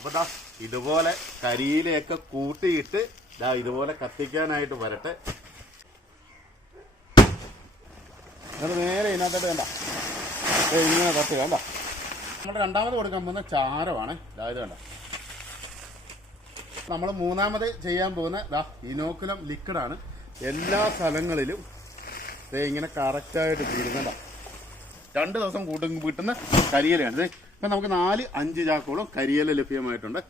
അപ്പൊ ദാ ഇതുപോലെ കരിയിലൊക്കെ കൂട്ടിയിട്ട് ദാ ഇതുപോലെ കത്തിക്കാനായിട്ട് വരട്ടെ. എന്നിട്ട് നേരെ ഇതിനകത്തോട്ട് വേണ്ട ഇങ്ങനെ തട്ട് വേണ്ട നമ്മൾ രണ്ടാമത് കൊടുക്കാൻ പോകുന്ന ചാരമാണ് ഇത് വേണ്ട നമ്മൾ മൂന്നാമത് ചെയ്യാൻ പോകുന്ന ദാ ഇനോക്കുലം ലിക്വിഡാണ് എല്ലാ സ്ഥലങ്ങളിലും ഇങ്ങനെ കറക്റ്റായിട്ട് തീരുന്നുണ്ട രണ്ട് ദിവസം കൂട്ടും കിട്ടുന്ന കരിയിലയാണ്. ഇപ്പം നമുക്ക് നാല് അഞ്ച് ചാക്കോളം കരിയില ലഭ്യമായിട്ടുണ്ട്.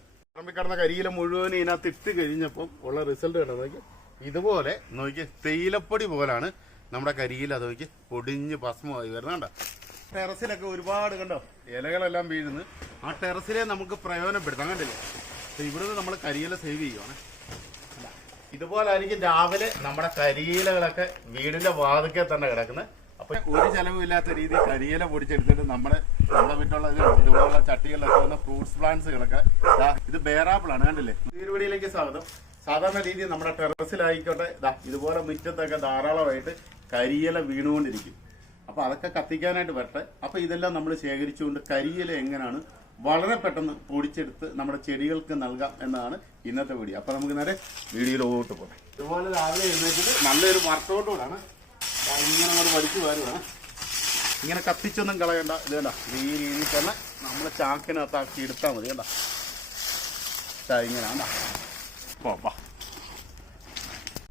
കിടന്ന കരിയില മുഴുവൻ ഇതിനകത്ത് ഇട്ട് കഴിഞ്ഞപ്പോൾ ഉള്ള റിസൾട്ട് കണ്ടോ നോക്കി? ഇതുപോലെ നോക്കി തേയിലപ്പൊടി പോലാണ് നമ്മുടെ കരിയില അത് നോക്കി പൊടിഞ്ഞ് ഭസ്മമായി വരുന്നുണ്ട് ടെറസിലൊക്കെ ഒരുപാട് കണ്ടോ? ഇലകളെല്ലാം വീഴുന്നു. ആ ടെറസിലെ നമുക്ക് പ്രയോജനപ്പെടുത്താം കണ്ടില്ലേ? അപ്പൊ ഇവിടുന്ന് നമ്മൾ കരിയില സേവ് ചെയ്യുവാണ്. ഇതുപോലെ ആയിരിക്കും രാവിലെ നമ്മുടെ കരിയിലകളൊക്കെ വീടിന്റെ വാതിക്കെ തന്നെ കിടക്കുന്നത്. ഒരു ചെലവില്ലാത്ത രീതി കരിയില പൊടിച്ചെടുത്തിട്ട് നമ്മുടെ നമ്മുടെ വീട്ടിലുള്ള ഇത് ഇതുപോലുള്ള ചട്ടികളിലൊക്കെ വന്ന ഫ്രൂട്ട്സ് പ്ലാന്റ്സുകളൊക്കെ ദാ ഇത് ബേറാപ്പിൾ ആണ് കണ്ടില്ലേ? തീരുവടിയിലേക്ക് സ്വാഗതം. സാധാരണ രീതിയിൽ നമ്മുടെ ടെറസിലായിക്കോട്ടെ ദാ ഇതുപോലെ മുറ്റത്തൊക്കെ ധാരാളമായിട്ട് കരിയില വീണുകൊണ്ടിരിക്കും. അപ്പൊ അതൊക്കെ കത്തിക്കാനായിട്ട് വരട്ടെ. അപ്പൊ ഇതെല്ലാം നമ്മൾ ശേഖരിച്ചുകൊണ്ട് കരിയില എങ്ങനെയാണ് വളരെ പെട്ടെന്ന് പൊടിച്ചെടുത്ത് നമ്മുടെ ചെടികൾക്ക് നൽകാം എന്നാണ് ഇന്നത്തെ വീഡിയോ. അപ്പൊ നമുക്ക് നേരെ വീഡിയോയിലോട്ട് പോകാം. ഇതുപോലെ രാവിലെ എഴുന്നേറ്റിട്ട് നല്ലൊരു വർക്കൗട്ട് കൂടാണ്. ദാ ഇങ്ങനെ വലിച്ചു വരുവാണ് ഇങ്ങനെ കത്തിച്ചൊന്നും കളയണ്ട. ഇത് വേണ്ട ഈ രീതിയിൽ തന്നെ നമ്മൾ ചാക്കിനകത്താക്കി എടുത്താൽ മതി കേട്ടോ ഇങ്ങനെ കണ്ട? പോപ്പാ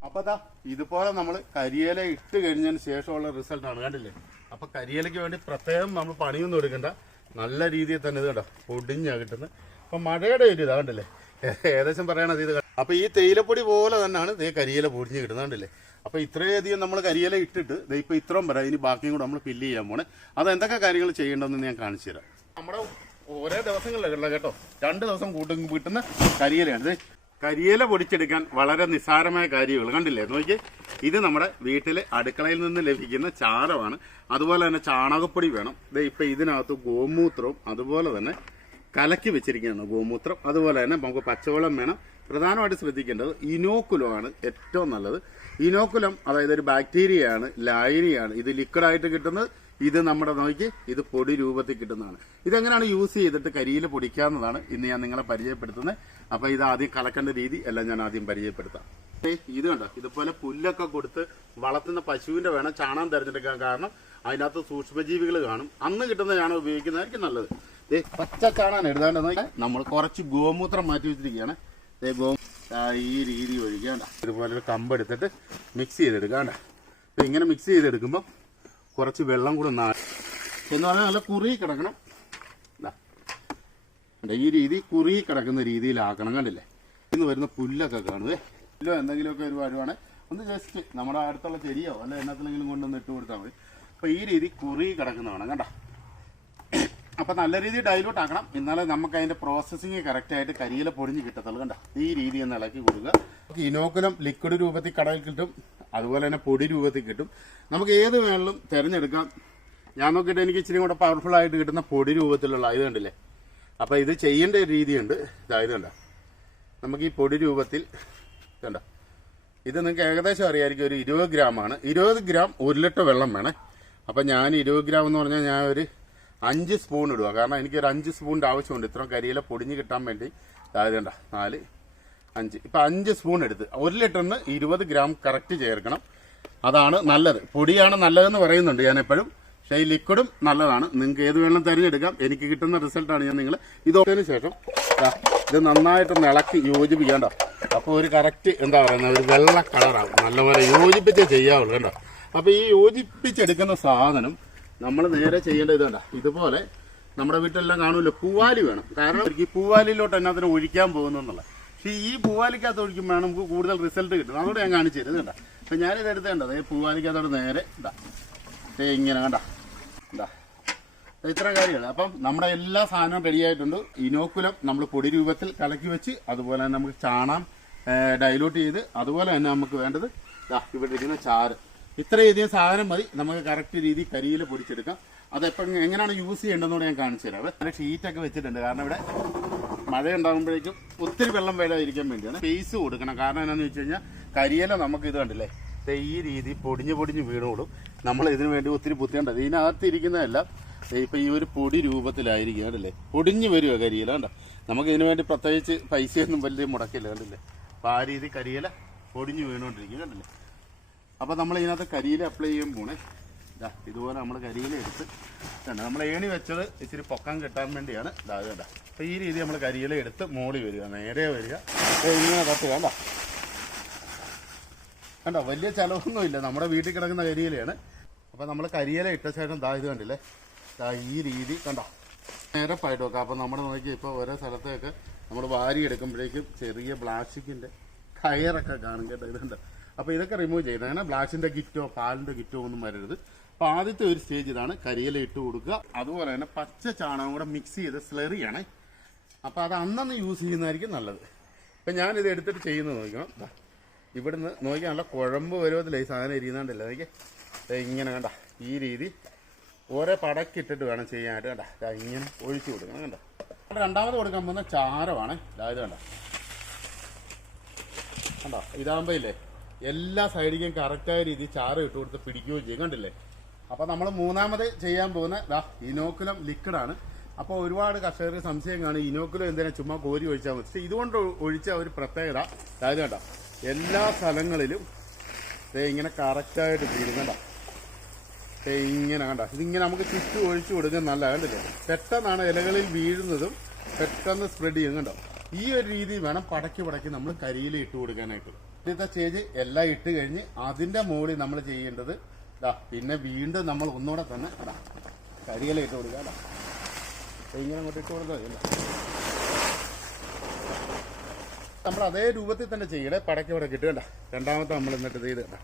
അപ്പൊ ദാ ഇതുപോലെ നമ്മൾ കരിയില ഇട്ട് കഴിഞ്ഞതിന് ശേഷമുള്ള റിസൾട്ടാണ് കണ്ടില്ലേ? അപ്പൊ കരിയിലയ്ക്ക് വേണ്ടി പ്രത്യേകം നമ്മൾ പണിയൊന്നും എടുക്കണ്ട. നല്ല രീതിയിൽ തന്നെ ഇത് കേട്ടോ പൊടിഞ്ഞാ കിട്ടുന്നത് അപ്പൊ മഴയുടെ ഒരു ഇതാ കണ്ടില്ലേ? ഏകദേശം പറയണത് ഇത് കണ്ടോ. അപ്പൊ ഈ തേയിലപ്പൊടി പോലെ തന്നെയാണ് ഇതേ കരിയില പൊടിഞ്ഞ് കിട്ടുന്നത് കണ്ടില്ലേ? അപ്പൊ ഇത്രയധികം നമ്മൾ കരിയില ഇട്ടിട്ട് ഇപ്പൊ ഇത്രയും വരാം ഇനി ബാക്കിയും കൂടെ നമ്മൾ ഫില്ല് ചെയ്യാൻ പോണേ. അത് എന്തൊക്കെ കാര്യങ്ങൾ ചെയ്യേണ്ടതെന്ന് ഞാൻ കാണിച്ചു തരാം. നമ്മുടെ ഓരോ ദിവസങ്ങളിലുള്ള കേട്ടോ. രണ്ട് ദിവസം കൂട്ടും കിട്ടുന്ന കരിയിലയാണ്. ദേ കരിയില പൊടിച്ചെടുക്കാൻ വളരെ നിസ്സാരമായ കാര്യങ്ങൾ കണ്ടില്ലേ? നോക്കി ഇത് നമ്മുടെ വീട്ടിലെ അടുക്കളയിൽ നിന്ന് ലഭിക്കുന്ന ചാരമാണ്. അതുപോലെ തന്നെ ചാണകപ്പൊടി വേണം. ദേ ഇപ്പൊ ഇതിനകത്ത് ഗോമൂത്രവും അതുപോലെ തന്നെ കലക്കി വെച്ചിരിക്കുകയാണ് ഗോമൂത്രം. അതുപോലെ തന്നെ നമുക്ക് പച്ചവെള്ളം വേണം. പ്രധാനമായിട്ട് ശ്രദ്ധിക്കേണ്ടത് ഇനോക്കുലമാണ് ഏറ്റവും നല്ലത്. ഇനോക്കുലം അതായത് ഒരു ബാക്ടീരിയയാണ് ലായനിയാണ്. ഇത് ലിക്വിഡായിട്ട് കിട്ടുന്നത് ഇത് നമ്മുടെ നോക്കി ഇത് പൊടി രൂപത്തിൽ കിട്ടുന്നതാണ്. ഇതെങ്ങനെയാണ് യൂസ് ചെയ്തിട്ട് കരിയിൽ പൊടിക്കാവുന്നതാണ് ഇന്ന് ഞാൻ നിങ്ങളെ പരിചയപ്പെടുത്തുന്നത്. അപ്പൊ ഇത് ആദ്യം കലക്കേണ്ട രീതി എല്ലാം ഞാൻ ആദ്യം പരിചയപ്പെടുത്താം. ഇത് കണ്ടോ? ഇതുപോലെ പുല്ലൊക്കെ കൊടുത്ത് വളർത്തുന്ന പശുവിന്റെ വേണം ചാണകം തിരഞ്ഞെടുക്കാൻ കാരണം അതിനകത്ത് സൂക്ഷ്മജീവികൾ കാണും. അന്ന് കിട്ടുന്ന ചാണകം ഉപയോഗിക്കുന്നതായിരിക്കും നല്ലത്. പച്ച ചാണകം എഴുതാണ്ടെന്ന് നമ്മൾ കുറച്ച് ഗോമൂത്രം മാറ്റി വെച്ചിരിക്കുകയാണ്. ഈ രീതി ഒഴിക്കാണ്ട ഇതുപോലെ കമ്പ് എടുത്തിട്ട് മിക്സ് ചെയ്തെടുക്കാണ്ട അപ്പൊ ഇങ്ങനെ മിക്സ് ചെയ്തെടുക്കുമ്പോൾ കുറച്ച് വെള്ളം കൂടെ നാ എന്ന് പറഞ്ഞാൽ നല്ല കുറി കിടക്കണം. ഈ രീതി കുറി കിടക്കുന്ന രീതിയിലാക്കണം കണ്ടില്ലേ? ഇന്ന് വരുന്ന പുല്ലൊക്കെ കാണുവേ. പുല്ലോ എന്തെങ്കിലുമൊക്കെ ഒരു വരുവാണ് ഒന്ന് ജസ്റ്റ് നമ്മുടെ അടുത്തുള്ള ചെടിയോ അല്ല എന്നത്തിലെങ്കിലും കൊണ്ടൊന്ന് ഇട്ട് കൊടുത്താൽ മതി. അപ്പോൾ ഈ രീതി കുറി കിടക്കുന്നതാണ് കണ്ട? അപ്പൊ നല്ല രീതിയിൽ ഡൈലൂട്ട് ആക്കണം. എന്നാലേ നമുക്ക് അതിന്റെ പ്രോസസ്സിങ് കറക്റ്റ് ആയിട്ട് കരിയില പൊടിഞ്ഞ് കിട്ടത്തുള്ളൂ കണ്ട? ഈ രീതി ഒന്ന് ഇളക്കി കൊടുക്കുക. ഇനോക്കുലം ലിക്വിഡ് രൂപത്തിൽ കടയിൽ കിട്ടും. അതുപോലെ തന്നെ പൊടി രൂപത്തിൽ കിട്ടും. നമുക്ക് ഏത് വേണമെങ്കിലും തിരഞ്ഞെടുക്കാം. ഞാൻ നോക്കിയിട്ട് എനിക്ക് ഇച്ചിരി കൂടെ പവർഫുൾ ആയിട്ട് കിട്ടുന്ന പൊടി രൂപത്തിലുള്ള ഇത് കണ്ടില്ലേ? അപ്പൊ ഇത് ചെയ്യേണ്ട രീതിയുണ്ട്. ഇതായത് ഇത് കണ്ട? നമുക്ക് ഈ പൊടി രൂപത്തിൽ കണ്ട? ഇത് നിങ്ങൾക്ക് ഏകദേശം അറിയാമായിരിക്കും ഒരു ഇരുപത് ഗ്രാം ആണ് ഇരുപത് ഗ്രാം ഒരു ലിറ്റർ വെള്ളം വേണേ. അപ്പം ഞാൻ ഇരുപത് ഗ്രാം എന്ന് പറഞ്ഞാൽ ഞാൻ ഒരു അഞ്ച് സ്പൂൺ ഇടുക. കാരണം എനിക്ക് ഒരു അഞ്ച് സ്പൂണിന്റെ ആവശ്യമുണ്ട്. ഇത്രയും കരിയില പൊടിഞ്ഞ് കിട്ടാൻ വേണ്ടി. കണ്ട? നാല് അഞ്ച്. ഇപ്പം അഞ്ച് സ്പൂൺ എടുത്ത് ഒരു ലിറ്ററിന് ഇരുപത് ഗ്രാം കറക്റ്റ് ചേർക്കണം. അതാണ് നല്ലത്. പൊടിയാണ് നല്ലതെന്ന് പറയുന്നുണ്ട് ഞാൻ എപ്പോഴും പക്ഷേ ഈ ലിക്വിഡും നല്ലതാണ്. നിങ്ങൾക്ക് ഏത് വേണം തിരഞ്ഞെടുക്കാം. എനിക്ക് കിട്ടുന്ന റിസൾട്ടാണ് ഞാൻ നിങ്ങൾ ഇതൊക്കെ ശേഷം ഇത് നന്നായിട്ട് ഇളക്കി യോജിപ്പിക്കേണ്ട അപ്പോൾ ഒരു കറക്റ്റ് എന്താ പറയുന്നത്? ഒരു വെള്ള കളറാവും നല്ലപോലെ യോജിപ്പിച്ചേ ചെയ്യാവുള്ളൂ കേട്ടോ അപ്പോൾ ഈ യോജിപ്പിച്ചെടുക്കുന്ന സാധനം നമ്മൾ നേരെ ചെയ്യേണ്ട ഇതണ്ട. ഇതുപോലെ നമ്മുടെ വീട്ടിലെല്ലാം കാണുമല്ലോ പൂവാലി വേണം. കാരണം ഈ പൂവാലിയിലോട്ട് അതിനെ ഒഴിക്കാൻ പോകുന്നുള്ള പക്ഷേ ഈ പൂവാലിക്കകത്ത് ഒഴിക്കുമ്പോഴാണ് നമുക്ക് കൂടുതൽ റിസൾട്ട് കിട്ടുന്നത്. അതുകൊണ്ട് ഞാൻ കാണിച്ചു തരുന്നത് കണ്ട? അപ്പം ഞാനിത് എടുത്തേണ്ടത്. ഈ പൂവാലിക്കകത്തോട്ട് നേരെ ഇതാ. ഇങ്ങനെ കണ്ട? ഇതാ. ഇത്രയും കാര്യമാണ്. അപ്പം നമ്മുടെ എല്ലാ സാധനവും റെഡി ആയിട്ടുണ്ട്. ഇനോക്കുലം നമ്മൾ പൊടി രൂപത്തിൽ കലക്കി വെച്ച് അതുപോലെ തന്നെ നമുക്ക് ചാണാം ഡൈലൂട്ട് ചെയ്ത് അതുപോലെ തന്നെ നമുക്ക് വേണ്ടത് ഇതാ ഇവിടെ ഇരിക്കുന്ന ചാറ് ഇത്രയധികം സാധനം മതി. നമുക്ക് കറക്റ്റ് രീതി കരിയിൽ പൊടിച്ചെടുക്കാം. അതെപ്പം എങ്ങനെയാണ് യൂസ് ചെയ്യേണ്ടതെന്നോട് ഞാൻ കാണിച്ചു തരാം. നല്ല ഷീറ്റൊക്കെ വെച്ചിട്ടുണ്ട്. കാരണം ഇവിടെ മഴ ഉണ്ടാകുമ്പോഴേക്കും ഒത്തിരി വെള്ളം വരാതിരിക്കാൻ വേണ്ടിയാണ് സ്പേസ് കൊടുക്കണം. കാരണം എന്താണെന്ന് വെച്ച് കഴിഞ്ഞാൽ കരിയില നമുക്ക് ഇത് കണ്ടില്ലേ? ഈ രീതി പൊടിഞ്ഞ് പൊടിഞ്ഞ് വീണോളും. നമ്മൾ ഇതിനു വേണ്ടി ഒത്തിരി ബുദ്ധിമുട്ടുണ്ട് ഇതിനകത്ത് ഇരിക്കുന്നതെല്ലാം. ഇപ്പം ഈ ഒരു പൊടി രൂപത്തിലായിരിക്കും. കണ്ടല്ലേ? പൊടിഞ്ഞ് വരുക കരിയില. കണ്ടോ? നമുക്ക് ഇതിനു വേണ്ടി പ്രത്യേകിച്ച് പൈസയൊന്നും വലിയ മുടക്കില്ല. കണ്ടില്ലേ? അപ്പം ആ രീതി കരിയില പൊടിഞ്ഞ് വീണുകൊണ്ടിരിക്കും കണ്ടില്ലേ? അപ്പോൾ നമ്മൾ ഇതിനകത്ത് കരിയില അപ്ലൈ ചെയ്യാൻ പോണേ. ഇതാ ഇതുപോലെ നമ്മൾ കരിയില എടുത്ത് കണ്ടോ നമ്മൾ ഏണി വെച്ചത് ഇച്ചിരി പൊക്കം കിട്ടാൻ വേണ്ടിയാണ്. ഇതാ കണ്ട? കണ്ടോ അപ്പോൾ ഈ രീതി നമ്മൾ കരിയില എടുത്ത് മോളി വരിക നേരെ വരിക. ഇങ്ങനെ തട്ട് കണ്ടോ? കണ്ടോ? വലിയ ചിലവൊന്നുമില്ല നമ്മുടെ വീട്ടിൽ കിടക്കുന്ന കരിയിലയാണ്. അപ്പോൾ നമ്മൾ കരിയില ഇട്ട ശേഷം ദാ ഇത് കണ്ടില്ലേ? ദാ ഈ രീതി കണ്ടോ? നേരെ പായിട്ട് വെക്കാം. അപ്പോൾ നമ്മൾ നോക്കി ഇപ്പോൾ ഓരോ സ്ഥലത്തൊക്കെ നമ്മൾ വാരി എടുക്കുമ്പോഴേക്കും ചെറിയ പ്ലാസ്റ്റിക്കിന്റെ കയറൊക്കെ കാണും കേട്ടോ. ഇതുണ്ട് അപ്പോൾ ഇതൊക്കെ റിമൂവ് ചെയ്ത് അങ്ങനെ ബ്ലാഷിന്റെ കിറ്റോ പാലിന്റെ കിറ്റോ ഒന്നും വരരുത്. അപ്പോൾ ആദ്യത്തെ ഒരു സ്റ്റേജ് ഇതാണ് കരിയില ഇട്ട് കൊടുക്കുക. അതുപോലെ തന്നെ പച്ച ചാണകം കൂടെ മിക്സ് ചെയ്ത് സ്ലെറിയാണ് അപ്പോൾ അത് അന്നന്ന് യൂസ് ചെയ്യുന്നതായിരിക്കും നല്ലത്. ഇപ്പം ഞാനിത് എടുത്തിട്ട് ചെയ്യുന്നത് നോക്കണം ഇവിടുന്ന് നോക്കിയാൽ നല്ല കുഴമ്പ് വരുവതില്ല ഈ സാധനം ഇരിക്കുന്നുണ്ടല്ലോ നോക്കി ഇങ്ങനെ കണ്ട. ഈ രീതി ഓരോ പടക്കിട്ടിട്ട് വേണം ചെയ്യാനായിട്ട്. കണ്ട? ഇങ്ങനെ ഒഴിച്ചു കൊടുക്കണം. കണ്ട? രണ്ടാമത് കൊടുക്കാൻ പോകുന്ന ചാരമാണ് അതായത് കണ്ട? കണ്ടോ? ഇതാകുമ്പോൾ ഇല്ലേ? എല്ലാ സൈഡിലേക്കും കറക്റ്റായ രീതിയിൽ ചാറ് ഇട്ട് കൊടുത്ത് പിടിക്കുകയും ചെയ്യും. കണ്ടില്ലേ? അപ്പോൾ നമ്മൾ മൂന്നാമത് ചെയ്യാൻ പോകുന്ന ദാ ഇനോക്കുലം ലിക്വിഡാണ് അപ്പോൾ ഒരുപാട് കർഷകർക്ക് സംശയം കാണും ഇനോക്കുലം എന്തിനാ ചുമ്മാ കോരി ഒഴിച്ചാൽ മതി. ഇതുകൊണ്ട് ഒഴിച്ച ഒരു പ്രത്യേകത അതായത് കണ്ടോ എല്ലാ സ്ഥലങ്ങളിലും ഇങ്ങനെ കറക്റ്റായിട്ട് തീരും കണ്ടോ? ദേ ഇങ്ങനെ കണ്ട? ഇതിങ്ങനെ നമുക്ക് ചുറ്റും ഒഴിച്ചു കൊടുക്കുന്നത് നല്ല കണ്ടില്ലേ? പെട്ടെന്നാണ് ഇലകളിൽ വീഴുന്നതും പെട്ടെന്ന് സ്പ്രെഡ് ചെയ്യും കണ്ടോ? ഈ ഒരു രീതി വേണം പടക്കി പടക്കി നമ്മൾ കരിയിൽ ഇട്ട് കൊടുക്കാനായിട്ട്. ഇന്നത്തെ സ്റ്റേജ് എല്ലാം ഇട്ട് കഴിഞ്ഞ് അതിന്റെ മുകളിൽ നമ്മൾ ചെയ്യേണ്ടത് പിന്നെ വീണ്ടും നമ്മൾ ഒന്നുകൂടെ തന്നെ കരിയില ഇട്ട് കൊടുക്കുക ഇങ്ങനെ അങ്ങോട്ട് ഇട്ട് കൊടുത്താൽ നമ്മൾ അതേ രൂപത്തിൽ തന്നെ ചെയ്യണേ പടക്കി പടക്കി ഇട്ട് രണ്ടാമത്തെ നമ്മൾ എന്നിട്ട് ചെയ്ത് കണ്ട?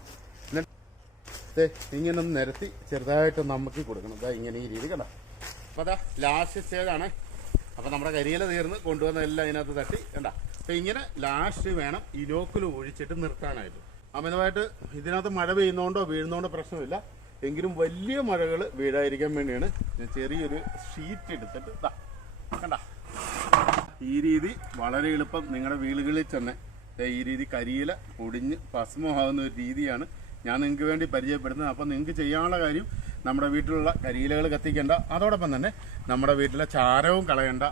ഇങ്ങനെ ഒന്ന് നിരത്തി ചെറുതായിട്ട് നമുക്ക് കൊടുക്കണം. ഇങ്ങനെ ഈ രീതി കണ്ട? അപ്പൊ അതാ ലാസ്റ്റ് സ്റ്റേജ് ആണ് അപ്പൊ നമ്മുടെ കരിയില തീർന്ന് കൊണ്ടുവന്ന എല്ലാം അതിനകത്ത് തട്ടി. കണ്ട? അപ്പോൾ ഇങ്ങനെ ലാസ്റ്റ് വേണം ഇനോക്കിൽ ഒഴിച്ചിട്ട് നിർത്താനായിട്ട്. അമിതമായിട്ട് ഇതിനകത്ത് മഴ പെയ്യുന്നോണ്ടോ വീഴുന്നോണ്ടോ പ്രശ്നമില്ല. എങ്കിലും വലിയ മഴകൾ വീഴായിരിക്കാൻ വേണ്ടിയാണ് ഞാൻ ചെറിയൊരു ഷീറ്റ് എടുത്തിട്ട് ഇതാ കണ്ട? ഈ രീതി വളരെ എളുപ്പം നിങ്ങളുടെ വീടുകളിൽ തന്നെ ഈ രീതി കരിയില പൊടിഞ്ഞ് ഭസ്മമാകുന്ന ഒരു രീതിയാണ് ഞാൻ നിങ്ങൾക്ക് വേണ്ടി പരിചയപ്പെടുന്നത്. അപ്പം നിങ്ങൾക്ക് ചെയ്യാനുള്ള കാര്യം നമ്മുടെ വീട്ടിലുള്ള കരിയിലകൾ കത്തിക്കേണ്ട അതോടൊപ്പം തന്നെ നമ്മുടെ വീട്ടിലെ ചാരവും കളയണ്ട.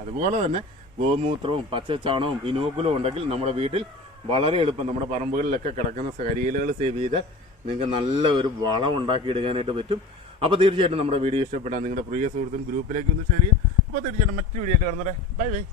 അതുപോലെ തന്നെ ഗോമൂത്രവും പച്ചച്ചാണവും ഇനോക്കുലവും ഉണ്ടെങ്കിൽ നമ്മുടെ വീട്ടിൽ വളരെ എളുപ്പം നമ്മുടെ പറമ്പുകളിലൊക്കെ കിടക്കുന്ന കരിയിലകൾ സേവ് ചെയ്ത് നിങ്ങൾക്ക് നല്ല ഒരു വളം ഉണ്ടാക്കിയെടുക്കാനായിട്ട് പറ്റും. അപ്പോൾ തീർച്ചയായിട്ടും നമ്മുടെ വീഡിയോ ഇഷ്ടപ്പെട്ടാൽ നിങ്ങളുടെ പ്രിയ സുഹൃത്തും ഗ്രൂപ്പിലേക്ക് ഒന്ന് ഷെയർ ചെയ്യും അപ്പോൾ തീർച്ചയായിട്ടും മറ്റു വീഡിയോ ആയിട്ട് കാണുന്നവരെ ബൈ ബൈ